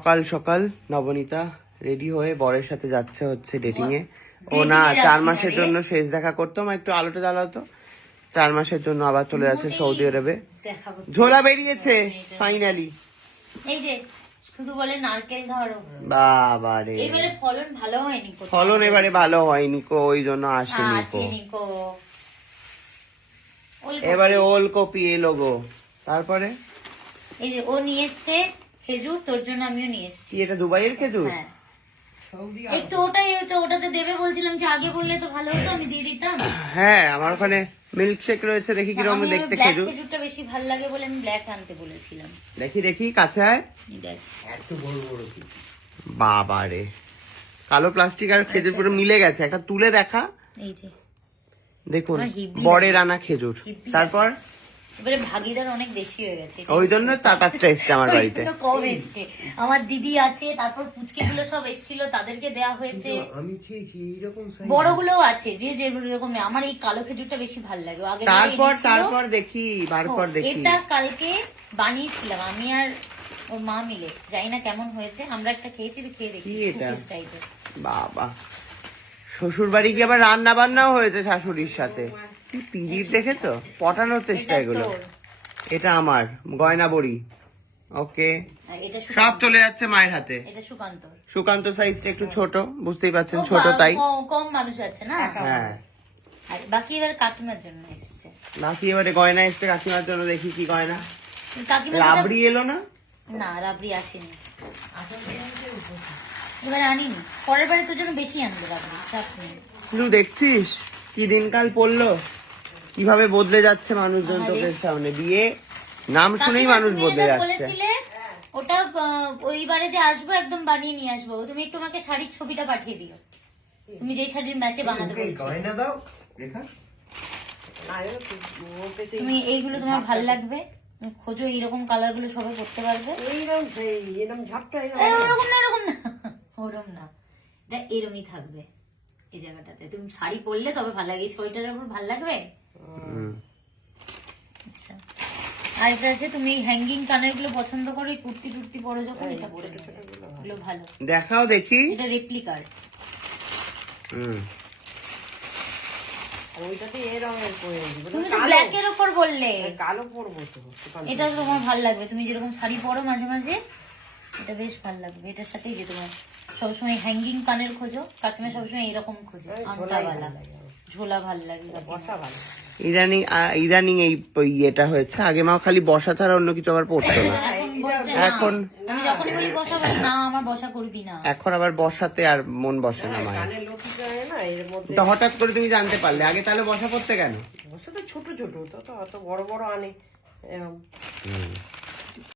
সকাল সকাল নবনীতা রেডি হয়ে বরের সাথে যাচ্ছে হচ্ছে ডেটিং এ। ও না 4 মাসের জন্য শেষ দেখা করতো। একটু আলোটা জ্বালাও তো। 4 মাসের জন্য আবার চলে যাচ্ছে সৌদি আরবে। ঝোলা বেরিয়েছে ফাইনালি। এই যে শুধু বলে নারকেল ধরো। বাবা রে, এবারে ফলন ভালো হয়নি। ফলন এবারে ভালো হয়নি কো, ওই জন্য আসেনি কো। এবারে ওলকপি এলো গো। তারপরে এই যে ও নিয়ে এসছে খেজুর, তোর জন্য আমিও নিয়ে এসছি। এটা দুবাইয়ের খেজুর? হ্যাঁ, একটু ওটাতে দেবে বলছিলাম যে আগে বললে তো ভালো হতো, আমি দিয়ে দিতাম। হ্যাঁ, আমার ওখানে মিল্কশেক রয়েছে, দেখি কিরকম দেখতে খেজুর। খেজুরটা বেশি ভালো লাগে বলে আমি ব্ল্যাক আনতে বলেছিলাম। দেখি কাছে আয়। একটু বড় বড় কি বাবা রে, কালো প্লাস্টিক আর খেজুর পুরো মিলে গেছে। একটা তুলে দেখা। এই যে দেখুন বরের আনা খেজুর। তারপর এবারে ভাগিদার অনেক বেশি হয়ে গেছে, ওই জন্য 4-5টা এসছে আমার বাড়িতে। কম এসছে। আমার দিদি আছে, তারপর পুচকে গুলো সব এসেছিল, তাদেরকে দেয়া হয়েছে। আমি খেয়েছি এইরকম বড়গুলো আছে, যে যেরকম। আমার এই কালো খেজুরটা বেশি ভালো লাগে। আগে তারপর দেখি বারপর দেখি। এটা কালকে বানিয়েছিলাম আমি আর ওর মা মিলে, জানি না কেমন হয়েছে। আমরা একটা খেয়েছি, খেয়ে দেখি। বাবা, শ্বশুর বাড়ি গিয়ে আবার রান্না বান্নাও হয়েছে শাশুড়ির সাথে। কি পিরিত দেখেছো, পটানোর চেষ্টা এগুলো। এটা আমার গয়না বড়ি। ওকে, সব চলে যাচ্ছে মায়ের হাতে। এটা সুকান্ত সাইজটা একটু ছোট, বুঝতেই পারছেন, ছোট তাই কম মানুষ আছে না। হ্যাঁ, আর বাকি এবার কাকিমার জন্য এসছে। বাকি এবারে গয়না এসছে কাকিমার জন্য। দেখি কি গয়না। কাকিমা রাবড়ি এলো না? না, রাবড়ি আসেনি। এবারে আনিনি, পরের বারে তোর জন্য বেশি আনবো রাবড়ি, চাপ নেই। তুই দেখছিস কি দিনকাল পড়লো, কিভাবে বদলে যাচ্ছে মানুষজন তোদের সামনে। বিয়ে নাম শুনেই মানুষ বদলে যাচ্ছে। ওটা ওইবারে যে আসবো একদম বানিয়ে নিয়ে আসবো। তুমি একটু আমাকে শাড়ির ছবিটা পাঠিয়ে দিও, তুমি যেই শাড়ির ম্যাচে বানাতে বলছো। গয়না দাও রেখা। তুমি এইগুলো তোমার ভালো লাগবে, তুমি খোঁজো এইরকম কালার গুলো সবাই করতে পারবে। ওরকম না, ওরকম না, এটা এরমই থাকবে এই জায়গাটাতে। তুমি শাড়ি পরলে তবে ভালো লাগে, এই সোয়েটারের উপর ভালো লাগবে। আচ্ছা, আর এটা আছে, তুমি হ্যাঙ্গিং কানের গুলো পছন্দ করো, এই কুর্তি টুর্তি পরো যখন, এটা পরে এগুলো ভালো। দেখাও দেখি। এটা রেপ্লিকার। তুমি তো ব্ল্যাক এর উপর বললে, কালো পরবো তো। এটা তোমার ভালো লাগবে, তুমি যেরকম শাড়ি পরো মাঝে মাঝে, এটা বেশ ভালো লাগবে। এটার সাথেই যে তোমার সবসময় হ্যাঙ্গিং কানের খোঁজো, কাকিমা সবসময় এরকম খোঁজো, আংটাওয়ালা ঝোলা ভালো লাগে, বসা ভালো। ইদানিং এই ইয়েটা হয়েছে। আগে মা খালি বসা ছাড়া অন্য কিছু আবার পড়তো না। এখন আমি যখনই বলি বসা, বলি না আমার বসা করবি না। এখন আবার বসাতে আর মন বসে না মায়ের। তো হঠাৎ করে তুমি জানতে পারলে, আগে তাহলে বসা পড়তে কেন? বসা তো ছোট ছোট, তো অত বড় বড় আনে।